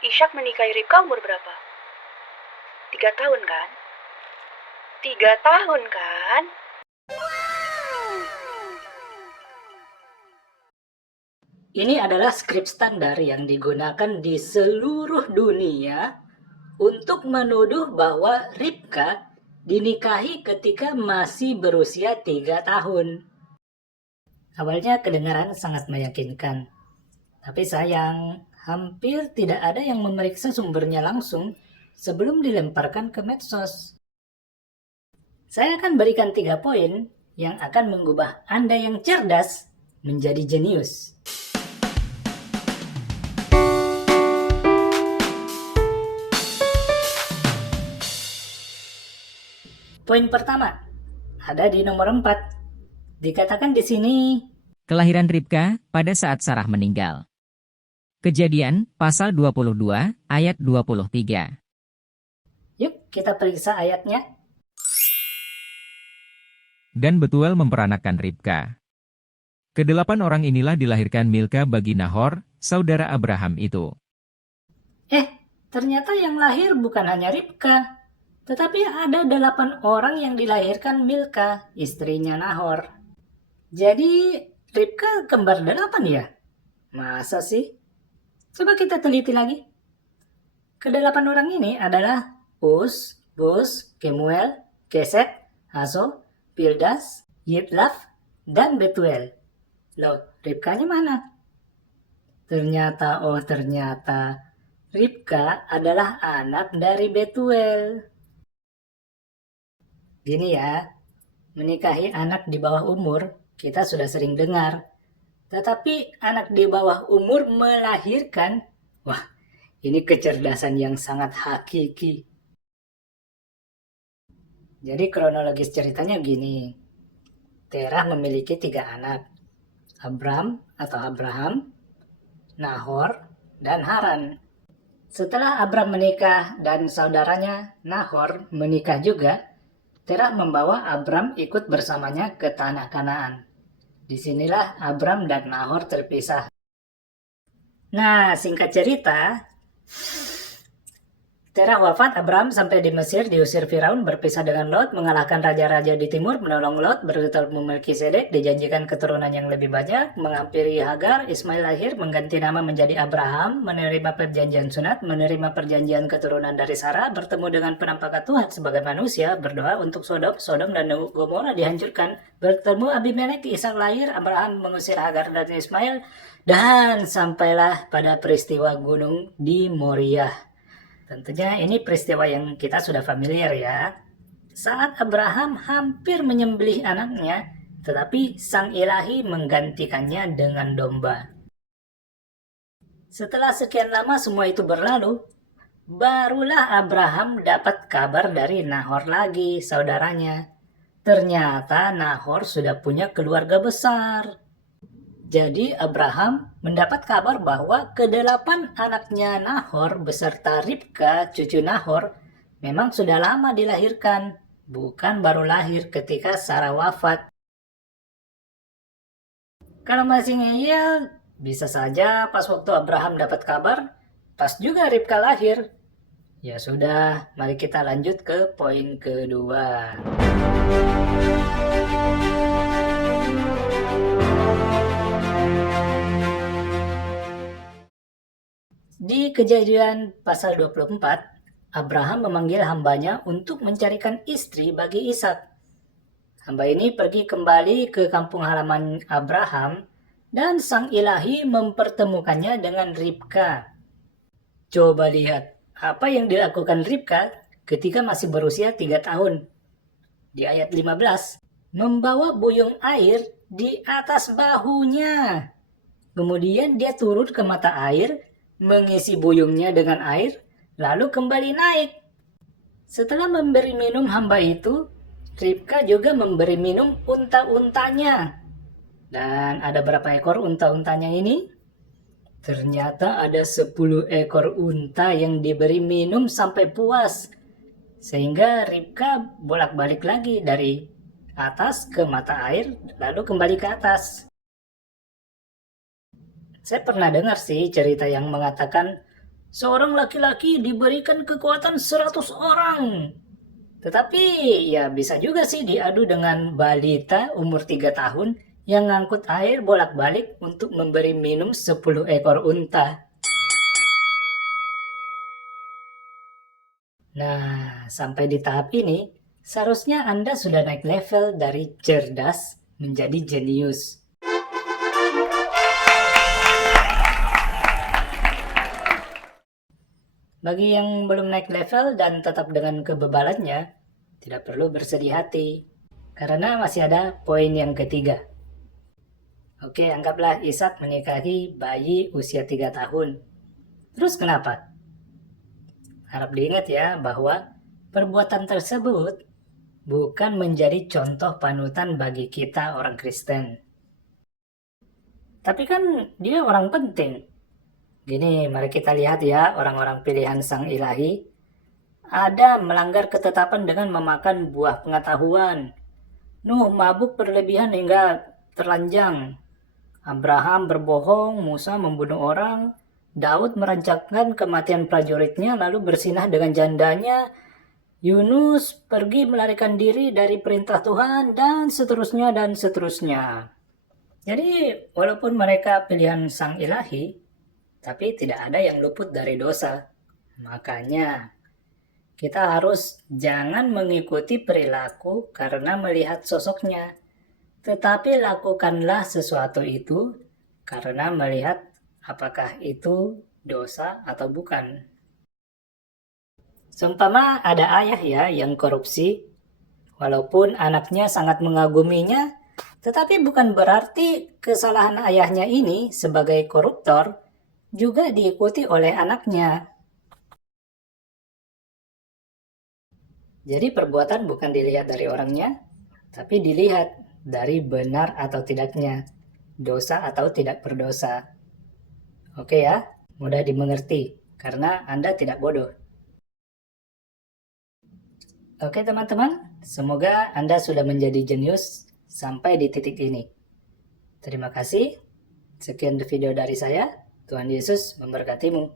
Ishak menikahi Ribka umur berapa? 3 tahun kan? 3 tahun kan? Ini adalah skrip standar yang digunakan di seluruh dunia untuk menuduh bahwa Ribka dinikahi ketika masih berusia 3 tahun. Awalnya kedengaran sangat meyakinkan, tapi sayang, hampir tidak ada yang memeriksa sumbernya langsung sebelum dilemparkan ke medsos. Saya akan berikan 3 poin yang akan mengubah Anda yang cerdas menjadi jenius. Poin pertama, ada di nomor 4. Dikatakan di sini, Kelahiran Ribka pada saat Sarah meninggal. Kejadian pasal 22 ayat 23. yuk kita periksa ayatnya. Dan Betuel memperanakan Ribka. Kedelapan orang inilah dilahirkan Milka bagi Nahor, saudara Abraham itu. Ternyata yang lahir bukan hanya Ribka, tetapi ada 8 orang yang dilahirkan Milka, istrinya Nahor. Jadi Ribka kembar 8 ya? Masa sih? Coba kita teliti lagi. Kedelapan orang ini adalah Uz, Buz, Kemuel, Keset, Hazo, Pildas, Yitlaf, dan Betuel. Loh, Ribkanya mana? Ternyata Ribka adalah anak dari Betuel. Gini ya, menikahi anak di bawah umur kita sudah sering dengar. Tetapi anak di bawah umur melahirkan, wah, ini kecerdasan yang sangat hakiki. Jadi kronologis ceritanya gini. Terah memiliki 3 anak. Abraham, Nahor, dan Haran. Setelah Abram menikah dan saudaranya Nahor menikah juga, Terah membawa Abram ikut bersamanya ke tanah Kanaan. Disinilah Abram dan Nahor terpisah. Nah, singkat cerita, Terah wafat, Abram sampai di Mesir, diusir Firaun, berpisah dengan Lot, mengalahkan raja-raja di timur, menolong Lot, bertemu Melkisedek, dijanjikan keturunan yang lebih banyak, menghampiri Hagar, Ismail lahir, mengganti nama menjadi Abraham, menerima perjanjian sunat, menerima perjanjian keturunan dari Sarah, bertemu dengan penampakan Tuhan sebagai manusia, berdoa untuk Sodom dan Gomora dihancurkan, bertemu Abimelek, Ishak lahir, Abraham mengusir Hagar dan Ismail, dan sampailah pada peristiwa gunung di Moriah. Tentunya ini peristiwa yang kita sudah familiar ya. Saat Abraham hampir menyembelih anaknya, tetapi Sang Ilahi menggantikannya dengan domba. Setelah sekian lama semua itu berlalu, barulah Abraham dapat kabar dari Nahor lagi, saudaranya. Ternyata Nahor sudah punya keluarga besar. Jadi Abraham mendapat kabar bahwa kedelapan anaknya Nahor beserta Ribka, cucu Nahor, memang sudah lama dilahirkan, bukan baru lahir ketika Sarah wafat. Kalau masih ngeyel, bisa saja pas waktu Abraham dapat kabar, pas juga Ribka lahir. Ya sudah, mari kita lanjut ke poin kedua. Di Kejadian pasal 24, Abraham memanggil hambanya untuk mencarikan istri bagi Ishak. Hamba ini pergi kembali ke kampung halaman Abraham dan Sang Ilahi mempertemukannya dengan Ribka. Coba lihat apa yang dilakukan Ribka ketika masih berusia 3 tahun. Di ayat 15, membawa buyung air di atas bahunya. Kemudian dia turun ke mata air, mengisi buyungnya dengan air, lalu kembali naik. Setelah memberi minum hamba itu, Ribka juga memberi minum unta-untanya. Dan ada berapa ekor unta-untanya ini? Ternyata ada 10 ekor unta yang diberi minum sampai puas. Sehingga Ribka bolak-balik lagi dari atas ke mata air, lalu kembali ke atas. Saya pernah dengar sih cerita yang mengatakan seorang laki-laki diberikan kekuatan 100 orang. Tetapi ya bisa juga sih diadu dengan balita umur 3 tahun yang ngangkut air bolak-balik untuk memberi minum 10 ekor unta. Nah, sampai di tahap ini, seharusnya Anda sudah naik level dari cerdas menjadi jenius. Bagi yang belum naik level dan tetap dengan kebebalannya, tidak perlu bersedih hati, karena masih ada poin yang ketiga. Oke, anggaplah Ishak menikahi bayi usia 3 tahun. Terus kenapa? Harap diingat ya bahwa perbuatan tersebut bukan menjadi contoh panutan bagi kita orang Kristen. Tapi kan dia orang penting. Gini, mari kita lihat ya orang-orang pilihan Sang Ilahi. Ada melanggar ketetapan dengan memakan buah pengetahuan. Nuh mabuk berlebihan hingga terlanjang. Abraham berbohong, Musa membunuh orang, Daud merancangkan kematian prajuritnya lalu bersinah dengan jandanya, Yunus pergi melarikan diri dari perintah Tuhan, dan seterusnya dan seterusnya. Jadi walaupun mereka pilihan Sang Ilahi, tapi tidak ada yang luput dari dosa. Makanya kita harus jangan mengikuti perilaku karena melihat sosoknya, tetapi lakukanlah sesuatu itu karena melihat apakah itu dosa atau bukan. Seumpama ada ayah ya yang korupsi, walaupun anaknya sangat mengaguminya, tetapi bukan berarti kesalahan ayahnya ini sebagai koruptor juga diikuti oleh anaknya. Jadi perbuatan bukan dilihat dari orangnya, tapi dilihat dari benar atau tidaknya, dosa atau tidak berdosa. Oke ya, mudah dimengerti, karena Anda tidak bodoh. Oke teman-teman, semoga Anda sudah menjadi jenius sampai di titik ini. Terima kasih, sekian video dari saya, Tuhan Yesus memberkatimu.